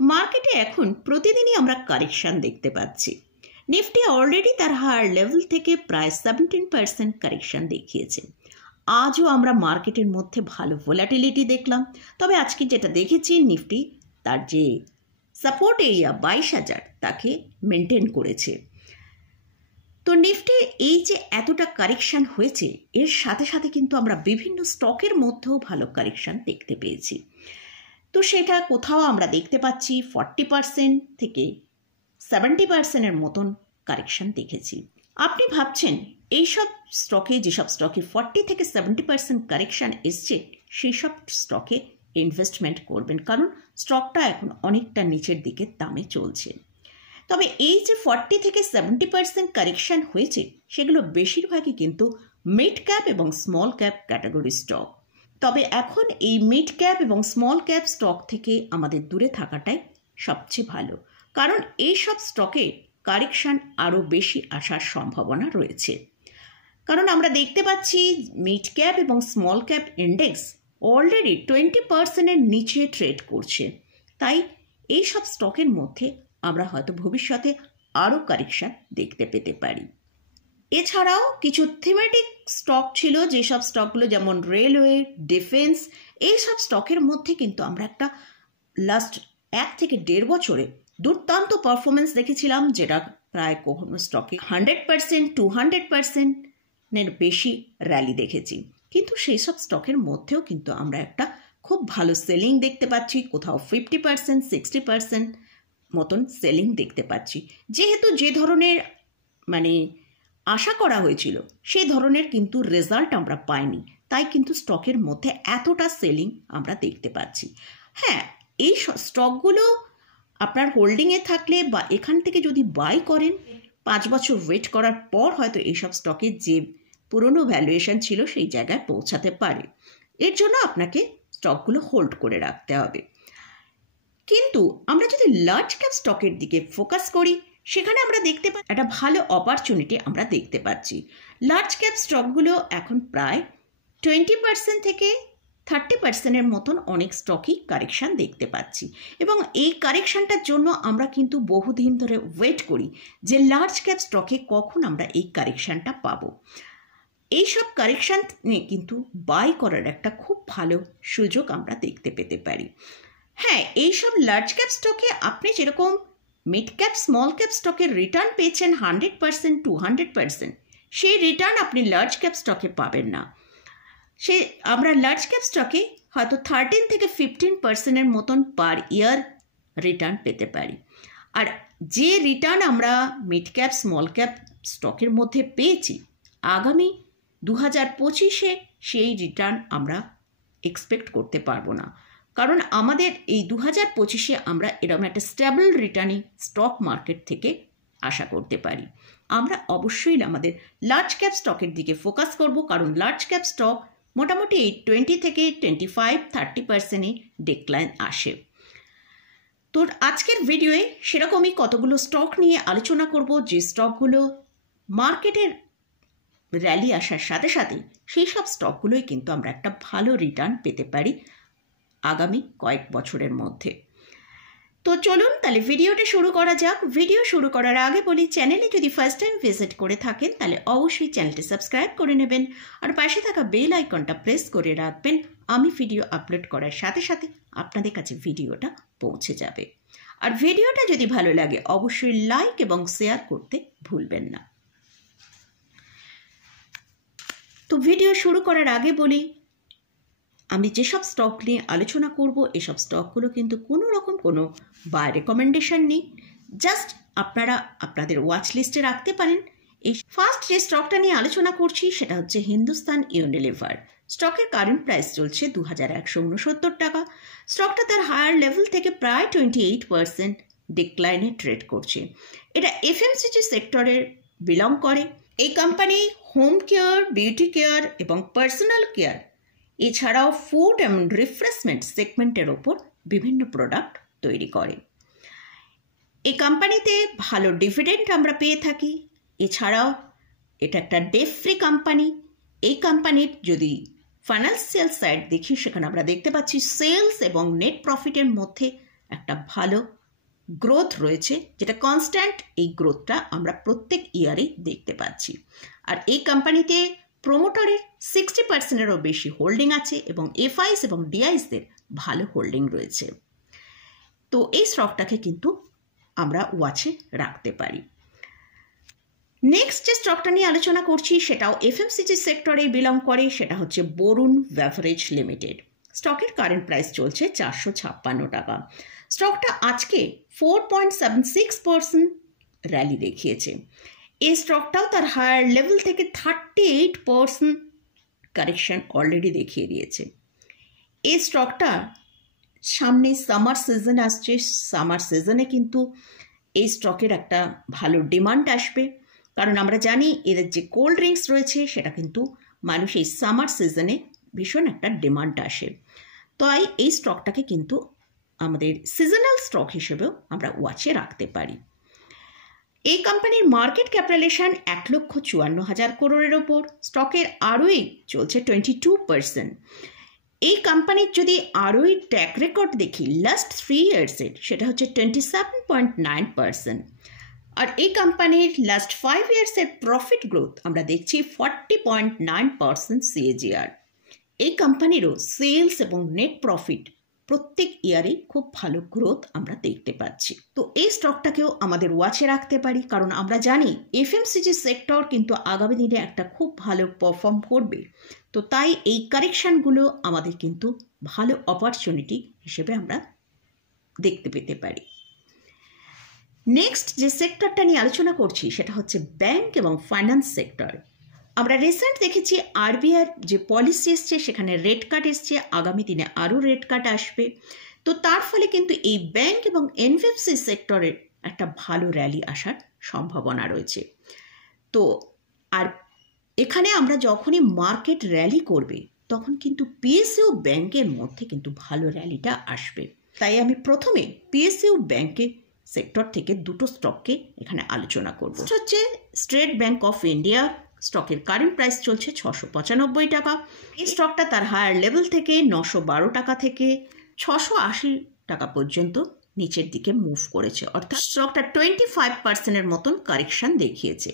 মার্কেটে এখন প্রতিদিনই আমরা কারেকশন দেখতে পাচ্ছি। নিফটি অলরেডি তার হায়ার লেভেল থেকে প্রায় 17% কারেকশন দেখিয়েছে। আজও আমরা মার্কেটের মধ্যে ভালো ভোলাটিলিটি দেখলাম, তবে আজকে যেটা দেখেছি নিফটি তার যে সাপোর্ট এরিয়া 22,000 তাকে মেনটেন করেছে। তো নিফটি এই যে এতটা কারেকশন হয়েছে, এর সাথে সাথে কিন্তু আমরা বিভিন্ন স্টকের মধ্যেও ভালো কারেকশন দেখতে পেয়েছি। তো সেটা কোথাও আমরা দেখতে পাচ্ছি 40% থেকে 70%-এর মতন কারেকশন দেখেছি। আপনি ভাবছেন এইসব স্টকে, যেসব স্টকে 40 থেকে 70% কারেকশন এসছে, সেই সব স্টকে ইনভেস্টমেন্ট করবেন, কারণ স্টকটা এখন অনেকটা নিচের দিকে দামে চলছে। তবে এই যে 40 থেকে 70% কারেকশন হয়েছে, সেগুলো বেশিরভাগই কিন্তু মিড ক্যাপ এবং স্মল ক্যাপ ক্যাটাগরি স্টক। তবে এখন এই মিড ক্যাপ এবং স্মল ক্যাপ স্টক থেকে আমাদের দূরে থাকাটাই সবচেয়ে ভালো, কারণ এই সব স্টকে কারেকশন আরও বেশি আসার সম্ভাবনা রয়েছে। কারণ আমরা দেখতে পাচ্ছি মিড ক্যাপ এবং স্মল ক্যাপ ইন্ডেক্স অলরেডি 20%-এর নিচে ট্রেড করছে। তাই এই সব স্টকের মধ্যে আমরা হয়তো ভবিষ্যতে আরও কারেকশন দেখতে পেতে পারি। এছাড়াও কিছু থিমেটিক স্টক ছিল, যেসব স্টকগুলো যেমন রেলওয়ে, ডিফেন্স, এইসব স্টকের মধ্যে কিন্তু আমরা একটা লাস্ট 1 থেকে 1.5 বছরে দুর্দান্ত পারফরমেন্স দেখেছিলাম, যেটা প্রায় কখনো স্টকে 100%, 200%-এর বেশি র্যালি দেখেছি। কিন্তু সেই সব স্টকের মধ্যেও কিন্তু আমরা একটা খুব ভালো সেলিং দেখতে পাচ্ছি, কোথাও 50%, 60% মতন সেলিং দেখতে পাচ্ছি। যেহেতু যে ধরনের আশা করা হয়েছিল সেই ধরনের কিন্তু রেজাল্ট আমরা পাইনি, তাই কিন্তু স্টকের মধ্যে এতটা সেলিং আমরা দেখতে পাচ্ছি। হ্যাঁ, এই স্টকগুলো আপনার হোল্ডিংয়ে থাকলে বা এখান থেকে যদি বাই করেন, 5 বছর ওয়েট করার পর হয়তো এইসব স্টকের যে পুরনো ভ্যালুয়েশন ছিল সেই জায়গায় পৌঁছাতে পারে। এর জন্য আপনাকে স্টকগুলো হোল্ড করে রাখতে হবে। কিন্তু আমরা যদি লার্জ ক্যাপ স্টকের দিকে ফোকাস করি, সেখানে আমরা দেখতে পাই একটা ভালো অপরচুনিটি আমরা দেখতে পাচ্ছি। লার্জ ক্যাপ স্টকগুলো এখন প্রায় 20% থেকে 30%-এর মতন অনেক স্টকই কারেকশন দেখতে পাচ্ছি, এবং এই কারেকশনটার জন্য আমরা কিন্তু বহুদিন ধরে ওয়েট করি যে লার্জ ক্যাপ স্টকে কখন আমরা এই কারেকশনটা পাবো। এইসব কারেকশন নিয়ে কিন্তু বাই করার একটা খুব ভালো সুযোগ আমরা দেখতে পেতে পারি। হ্যাঁ, এইসব লার্জ ক্যাপ স্টকে আপনি যেরকম মিড ক্যাপ, স্মল ক্যাপ স্টকের রিটার্ন পেয়েছেন 100%, 200%, সেই রিটার্ন আপনি লার্জ ক্যাপ স্টকে পাবেন না। আমরা লার্জ ক্যাপ স্টকে হয়তো 13 থেকে 15%-এর মতন পার ইয়ার রিটার্ন পেতে পারি। আর যে রিটার্ন আমরা মিড ক্যাপ, স্মল ক্যাপ স্টকের মধ্যে পেয়েছি, আগামী 2025-এ সেই রিটার্ন আমরা এক্সপেক্ট করতে পারবো না, কারণ আমাদের এই 2025-এ আমরা এরকম একটা স্টেবল রিটার্নিং স্টক মার্কেট থেকে আশা করতে পারি। আমরা অবশ্যই আমাদের লার্জ ক্যাপ স্টকের দিকে ফোকাস করব, কারণ লার্জ ক্যাপ স্টক মোটামুটি 20 থেকে 25-30%-এ ডিক্লাইন আসে। তো আজকের ভিডিওয়ে সেরকমই কতগুলো স্টক নিয়ে আলোচনা করব, যে স্টকগুলো মার্কেটের র্যালি আসার সাথে সাথে সেই সব স্টকগুলোই কিন্তু আমরা একটা ভালো রিটার্ন পেতে পারি আগামী কয়েক বছরের মধ্যে। তো চলুন তাহলে ভিডিওটা শুরু করা যাক। ভিডিও শুরু করার আগে বলি, চ্যানেলে যদি ফার্স্ট টাইম ভিজিট করে থাকেন তাহলে অবশ্যই চ্যানেলটি সাবস্ক্রাইব করে নেবেন, আর পাশে থাকা বেল আইকনটা প্রেস করে রাখবেন। আমি ভিডিও আপলোড করার সাথে সাথে আপনাদের কাছে ভিডিওটা পৌঁছে যাবে। আর ভিডিওটা যদি ভালো লাগে অবশ্যই লাইক এবং শেয়ার করতে ভুলবেন না। তো ভিডিও শুরু করার আগে বলি, আমি যেসব স্টক নিয়ে আলোচনা করব এসব স্টকগুলো কিন্তু কোনো রকম কোনো বাই রেকমেন্ডেশন নেই, জাস্ট আপনারা আপনাদের ওয়াচ লিস্টে রাখতে পারেন। এই ফার্স্ট যে স্টকটা নিয়ে আলোচনা করছি সেটা হচ্ছে হিন্দুস্তান ইউনিলিভার। স্টকের কারেন্ট প্রাইস চলছে 2169 টাকা। স্টকটা তার হায়ার লেভেল থেকে প্রায় 28% ডিক্লাইনে ট্রেড করছে। এটা এফএমসিজি সেক্টরের বিলং করে। এই company home care, beauty care এবং পার্সোনাল কেয়ার এছাড়াও ফুড এবং রিফ্রেশমেন্ট সেগমেন্টের ওপর বিভিন্ন প্রোডাক্ট তৈরি করে। এই কোম্পানিতে ভালো ডিভিডেন্ড আমরা পেয়ে থাকি। এছাড়াও এটা একটা ডেট ফ্রি কোম্পানি। এই কোম্পানির যদি ফাইন্যান্সিয়াল সাইড দেখি, সেখানে আমরা দেখতে পাচ্ছি সেলস এবং নেট প্রফিটের মধ্যে একটা ভালো গ্রোথ রয়েছে, যেটা কনস্ট্যান্ট। এই গ্রোথটা আমরা প্রত্যেক ইয়ারেই দেখতে পাচ্ছি। আর এই কোম্পানিতে প্রোমোটারের 60%-এরও বেশি হোল্ডিং আছে এবং এফআইস এবং ডিআইসদের ভালো হোল্ডিং রয়েছে। তো এই স্টকটাকে কিন্তু আমরা ওয়াচে রাখতে পারি। নেক্সট যে স্টকটা নিয়ে আলোচনা করছি সেটাও এফএমসিজি সেক্টরে বিলং করে, সেটা হচ্ছে বরুণ বেভারেজ লিমিটেড। স্টকের কারেন্ট প্রাইস চলছে 456 টাকা। স্টকটা আজকে 4.76% র্যালি দেখিয়েছে। এই স্টকটাও তার হায়ার লেভেল থেকে 38% কারেকশন অলরেডি দেখিয়ে দিয়েছে। এই স্টকটা সামনে সামার সিজন আসছে, সামার সিজনে কিন্তু এই স্টকের একটা ভালো ডিমান্ড আসবে, কারণ আমরা জানি এদের যে কোল্ড ড্রিঙ্কস রয়েছে সেটা কিন্তু মানুষ এই সামার সিজনে ভীষণ একটা ডিমান্ড আসে। তাই এই স্টকটাকে কিন্তু আমাদের সিজনাল স্টক হিসেবেও আমরা ওয়াচে রাখতে পারি। এই কোম্পানির মার্কেট ক্যাপিটালাইজেশন 1,54,000 করোড়ের ওপর। স্টকের আরওই চলছে 22%। এই কোম্পানির যদি আরওই ট্র্যাক রেকর্ড দেখি লাস্ট 3 ইয়ার্সের, সেটা হচ্ছে 27.9%। আর এই কোম্পানির লাস্ট 5 ইয়ার্সের প্রফিট গ্রোথ আমরা দেখছি 40.9% CAGR। এই কোম্পানিরও সেলস এবং নেট প্রফিট প্রত্যেক ইয়ারে খুব ভালো গ্রোথ আমরা দেখতে পাচ্ছি। তো এই স্টকটাকেও আমাদের ওয়াচে রাখতে পারি, কারণ আমরা জানি এফএমসিজি সেক্টর কিন্তু আগামী দিনে একটা খুব ভালো পারফর্ম করবে। তো তাই এই কারেকশানগুলো আমাদের কিন্তু ভালো অপরচুনিটি হিসেবে আমরা দেখতে পেতে পারি। নেক্সট যে সেক্টরটা নিয়ে আলোচনা করছি সেটা হচ্ছে ব্যাংক এবং ফাইন্যান্স সেক্টর। আমরা রিসেন্ট দেখেছি আরবিআইয়ের যে পলিসি এসছে সেখানে রেট কাট এসছে, আগামী দিনে আরও রেট কাট আসবে। তো তার ফলে কিন্তু এই ব্যাংক এবং এনবিএফসি সেক্টরের একটা ভালো র্যালি আসার সম্ভাবনা রয়েছে। তো আর এখানে আমরা যখনই মার্কেট র্যালি করবে তখন কিন্তু পিএসইউ ব্যাংকের মধ্যে কিন্তু ভালো র্যালিটা আসবে। তাই আমি প্রথমে পিএসইউ ব্যাংকের সেক্টর থেকে দুটো স্টককে এখানে আলোচনা করব। হচ্ছে স্টেট ব্যাংক অফ ইন্ডিয়া। স্টকের কারেন্ট প্রাইস চলছে 695 টাকা। এই স্টকটা তার হায়ার লেভেল থেকে 912 টাকা থেকে 680 টাকা পর্যন্ত নিচের দিকে মুভ করেছে, অর্থাৎ স্টকটা 25%-এর মতন কারেকশন দেখিয়েছে।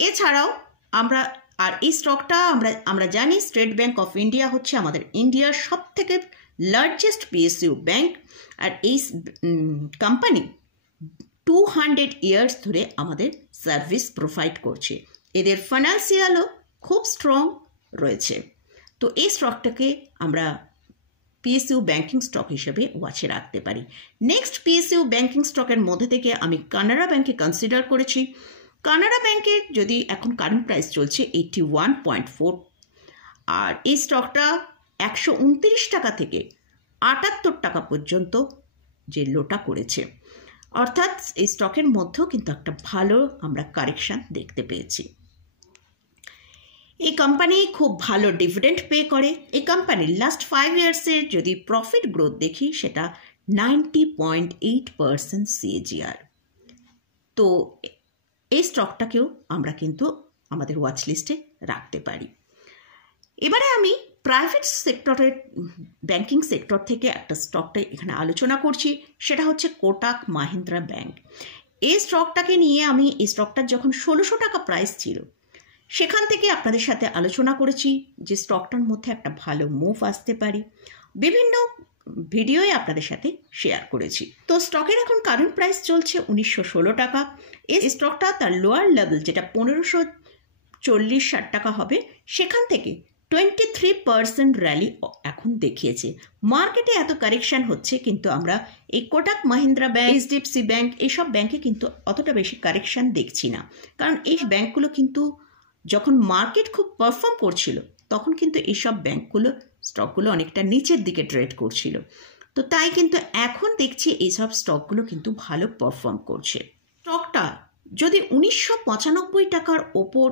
এছাড়াও এই স্টকটা আমরা জানি স্টেট ব্যাংক অফ ইন্ডিয়া হচ্ছে আমাদের ইন্ডিয়ার সব থেকে লার্জেস্ট পিএসইউ ব্যাংক। আর এই কোম্পানি 200 ইয়ার্স ধরে আমাদের সার্ভিস প্রোভাইড করছে। এদের ফাইন্যান্সিয়ালও খুব স্ট্রং রয়েছে। তো এই স্টকটাকে আমরা পিএসইউ ব্যাংকিং স্টক হিসেবে ওয়াচে রাখতে পারি। নেক্সট পিএসইউ ব্যাংকিং স্টকের মধ্যে থেকে আমি কানাড়া ব্যাংকে কনসিডার করেছি। কানাড়া ব্যাংকের যদি এখন কারেন্ট প্রাইস চলছে 81.4, আর এই স্টকটা 129 টাকা থেকে 78 টাকা পর্যন্ত যে লোটা করেছে, অর্থাৎ এই স্টকের মধ্যেও কিন্তু একটা ভালো আমরা কারেকশন দেখতে পেয়েছি। এই কোম্পানি খুব ভালো ডিভিডেন্ড পে করে। এই কোম্পানির লাস্ট 5 ইয়ার্সের যদি প্রফিট গ্রোথ দেখি সেটা 90.8% CAGR। তো এই স্টকটাকেও আমরা কিন্তু আমাদের ওয়াচ লিস্টে রাখতে পারি। এবারে আমি প্রাইভেট সেক্টরের ব্যাংকিং সেক্টর থেকে একটা স্টকটা এখানে আলোচনা করছি, সেটা হচ্ছে কোটাক মাহিন্দ্রা ব্যাংক। এই স্টকটাকে নিয়ে আমি এই স্টকটার যখন 1600 টাকা প্রাইস ছিল সেখান থেকে আপনাদের সাথে আলোচনা করেছি যে স্টকটার মধ্যে একটা ভালো মুভ আসতে পারে, বিভিন্ন ভিডিওয়ে আপনাদের সাথে শেয়ার করেছি। তো স্টকের এখন কারেন্ট প্রাইস চলছে 1916 টাকা। এই স্টকটা তার লোয়ার লেভেল যেটা 1540-60 টাকা হবে সেখান থেকে 23% র্যালি এখন দেখিয়েছে। মার্কেটে এত কারেকশন হচ্ছে কিন্তু আমরা এই Kotak Mahindra bank, HDFC bank এইসব ব্যাংকে কিন্তু অতটা বেশি কারেকশন দেখছি না, কারণ এই ব্যাংকগুলো কিন্তু যখন মার্কেট খুব পারফর্ম করছিল তখন কিন্তু এইসব ব্যাংকগুলো স্টকগুলো অনেকটা নিচের দিকে ট্রেড করছিল। তো তাই কিন্তু এখন দেখছি এইসব স্টকগুলো কিন্তু ভালো পারফর্ম করছে। স্টকটা যদি 1995 টাকার ওপর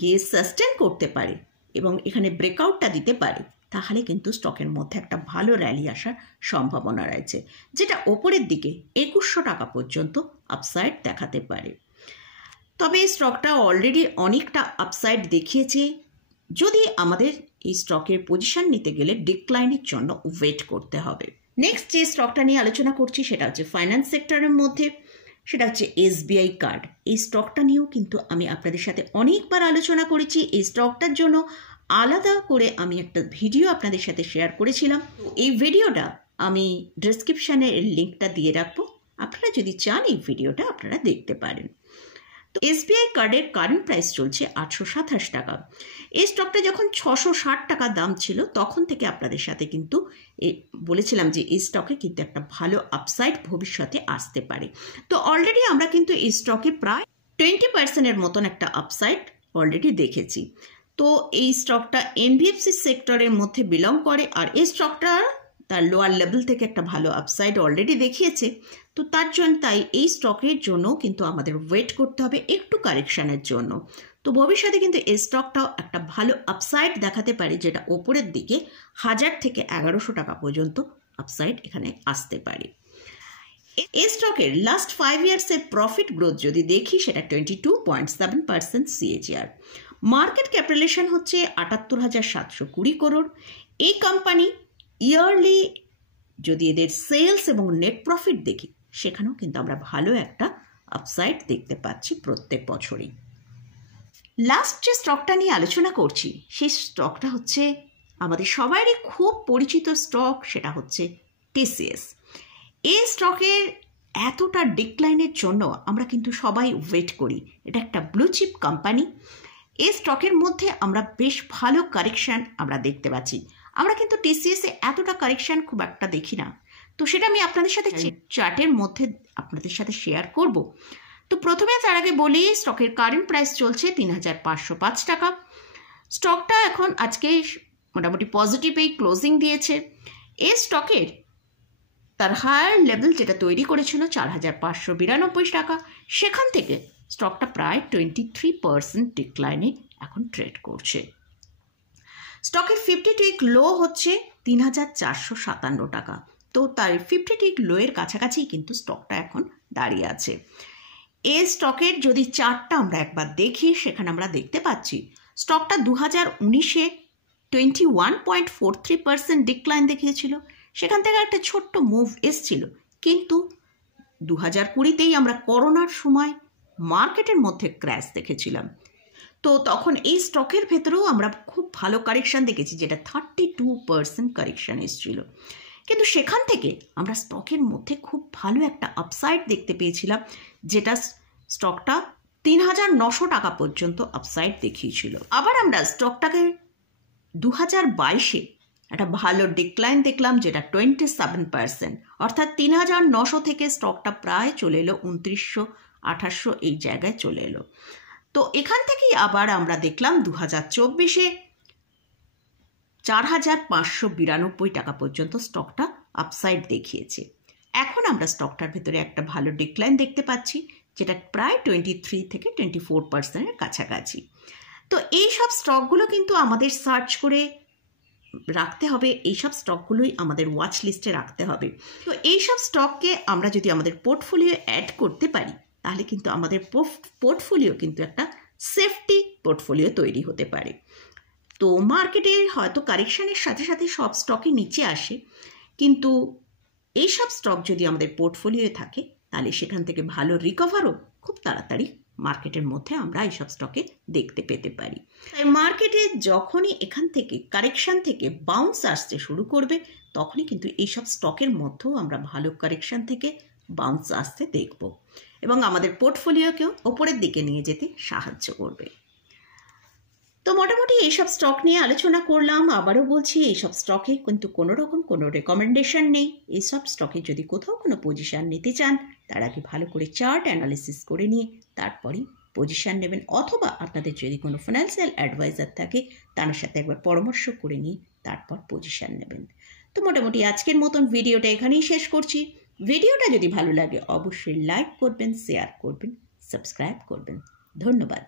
গিয়ে সাস্টেন করতে পারে এবং এখানে ব্রেকআউটটা দিতে পারে তাহলে কিন্তু স্টকের মধ্যে একটা ভালো র্যালি আসার সম্ভাবনা রয়েছে, যেটা ওপরের দিকে 2100 টাকা পর্যন্ত আপসাইড দেখাতে পারে। তবে এই স্টকটা অলরেডি অনেকটা আপসাইড দেখিয়েছে। যদি আমাদের এই স্টকের পজিশন নিতে গেলে ডিক্লাইনের জন্য ওয়েট করতে হবে। নেক্সট যে স্টকটা নিয়ে আলোচনা করছি সেটা হচ্ছে ফাইন্যান্স সেক্টরের মধ্যে, সেটা হচ্ছে SBI কার্ড। এই স্টকটা নিয়েও কিন্তু আমি আপনাদের সাথে অনেকবার আলোচনা করেছি। এই স্টকটার জন্য আলাদা করে আমি একটা ভিডিও আপনাদের সাথে শেয়ার করেছিলাম। তো এই ভিডিওটা আমি ডেসক্রিপশানে এর লিঙ্কটা দিয়ে রাখবো, আপনারা যদি চান এই ভিডিওটা আপনারা দেখতে পারেন। তো SBI কার্ডের কারেন্ট প্রাইস চলছে 827 টাকা। এই স্টকটা যখন 660 টাকা দাম ছিল তখন থেকে আপনাদের সাথে কিন্তু বলেছিলাম যে এই স্টকে কিন্তু একটা ভালো আপসাইড ভবিষ্যতে আসতে পারে। তো অলরেডি আমরা কিন্তু এই স্টকে প্রায় 20% মতন একটা আপসাইড অলরেডি দেখেছি। তো এই স্টকটা NBFC সেক্টরের মধ্যে বিলং করে, আর এই স্টকটা তার লোয়ার লেভেল থেকে একটা ভালো আপসাইড অলরেডি দেখিয়েছে। তো তার জন্য তাই এই স্টকের জন্য কিন্তু আমাদের ওয়েট করতে হবে একটু কারেকশানের জন্য। তো ভবিষ্যতে কিন্তু এই স্টকটাও একটা ভালো আপসাইড দেখাতে পারে, যেটা ওপরের দিকে 1000 থেকে 1100 টাকা পর্যন্ত আপসাইড এখানে আসতে পারে। এই স্টকের লাস্ট 5 ইয়ার্সের প্রফিট গ্রোথ যদি দেখি সেটা 22.7% CAGR। মার্কেট ক্যাপিটালাইজেশন হচ্ছে 78,720 করোড়। এই কোম্পানি ইয়ারলি যদি এদের সেলস এবং নেট প্রফিট দেখি সেখানেও কিন্তু আমরা ভালো একটা আপসাইড দেখতে পাচ্ছি প্রত্যেক বছরই। লাস্ট যে স্টকটা নিয়ে আলোচনা করছি সেই স্টকটা হচ্ছে আমাদের সবারই খুব পরিচিত স্টক, সেটা হচ্ছে TCS। এই স্টকের এতটা ডিক্লাইনের জন্য আমরা কিন্তু সবাই ওয়েট করি। এটা একটা ব্লু চিপ কোম্পানি। এই স্টকের মধ্যে আমরা বেশ ভালো কারেকশান আমরা দেখতে পাচ্ছি। আমরা কিন্তু TCS-এ এতটা কারেকশান খুব একটা দেখি না, তো সেটা আমি আপনাদের সাথে চার্টের মধ্যে আপনাদের সাথে শেয়ার করব। তো প্রথমে তার আগে বলি স্টকের কারেন্ট প্রাইস চলছে 3,505 টাকা। স্টকটা এখন আজকে মোটামুটি পজিটিভেই ক্লোজিং দিয়েছে। এই স্টকের তার হায়ার লেভেল যেটা তৈরি করেছিল 4,592 টাকা, সেখান থেকে স্টকটা প্রায় 23% ডিক্লাইনে এখন ট্রেড করছে। স্টকের 52-উইক লো হচ্ছে 3,457 টাকা। তো তার 52-উইক লোয়ের কাছাকাছি কিন্তু স্টকটা এখন দাঁড়িয়ে আছে। এই স্টকের যদি চার্টটা আমরা একবার দেখি সেখানে আমরা দেখতে পাচ্ছি স্টকটা 2019-এ 21.43% ডিক্লাইন দেখিয়েছিল, সেখান থেকে একটা ছোট্ট মুভ এসছিল, কিন্তু 2020-তেই আমরা করোনার সময় মার্কেটের মধ্যে ক্র্যাশ দেখেছিলাম। তো তখন এই স্টকের ভেতরেও আমরা খুব ভালো কারেকশান দেখেছি, যেটা 32% কারেকশান এসেছিল, কিন্তু সেখান থেকে আমরা স্টকের মধ্যে খুব ভালো একটা আপসাইড দেখতে পেয়েছিলাম, যেটা স্টকটা 3,900 টাকা পর্যন্ত আপসাইড দেখিয়েছিল। আবার আমরা স্টকটাকে 2022-এ একটা ভালো ডিক্লাইন দেখলাম, যেটা 27%, অর্থাৎ 3,900 থেকে স্টকটা প্রায় চলে এলো 2900-2800 এই জায়গায় চলে এলো। তো এখান থেকেই আবার আমরা দেখলাম 2024-এ 4,592 টাকা পর্যন্ত স্টকটা আপসাইড দেখিয়েছে। এখন আমরা স্টকটার ভেতরে একটা ভালো ডিক্লাইন দেখতে পাচ্ছি, যেটা প্রায় 23 থেকে 24%-এর কাছাকাছি। তো এই সব স্টকগুলো কিন্তু আমাদের সার্চ করে রাখতে হবে, এইসব স্টকগুলোই আমাদের ওয়াচ লিস্টে রাখতে হবে। তো এইসব স্টককে আমরা যদি আমাদের পোর্টফোলিও অ্যাড করতে পারি তাহলে কিন্তু আমাদের পোর্টফোলিও কিন্তু একটা সেফটি পোর্টফোলিও তৈরি হতে পারে। তো মার্কেটে হয়তো কারেকশানের সাথে সাথে সব স্টকই নিচে আসে, কিন্তু এইসব স্টক যদি আমাদের পোর্টফোলিওয়ে থাকে তাহলে সেখান থেকে ভালো রিকভারও খুব তাড়াতাড়ি মার্কেটের মধ্যে আমরা এইসব স্টকে দেখতে পেতে পারি। তাই মার্কেটে যখনই এখান থেকে কারেকশান থেকে বাউন্স আসতে শুরু করবে তখনই কিন্তু এইসব স্টকের মধ্যেও আমরা ভালো কারেকশান থেকে বাউন্স আসতে দেখব এবং আমাদের পোর্টফোলিওকেও ওপরের দিকে নিয়ে যেতে সাহায্য করবে। তো মোটামুটি এইসব স্টক নিয়ে আলোচনা করলাম। আবারও বলছি, এইসব স্টকে কিন্তু কোনো রকম কোনো রেকমেন্ডেশন নেই। এইসব স্টকে যদি কোথাও কোনো পজিশান নিতে চান তার আগে ভালো করে চার্ট অ্যানালিসিস করে নিয়ে তারপরেই পজিশান নেবেন, অথবা আপনাদের যদি কোনো ফিনান্সিয়াল অ্যাডভাইজার থাকে তার সাথে একবার পরামর্শ করে নিয়ে তারপর পজিশান নেবেন। তো মোটামুটি আজকের মতন ভিডিওটা এখানেই শেষ করছি। ভিডিওটা যদি ভালো লাগে অবশ্যই লাইক করবেন, শেয়ার করবেন, সাবস্ক্রাইব করবেন। ধন্যবাদ।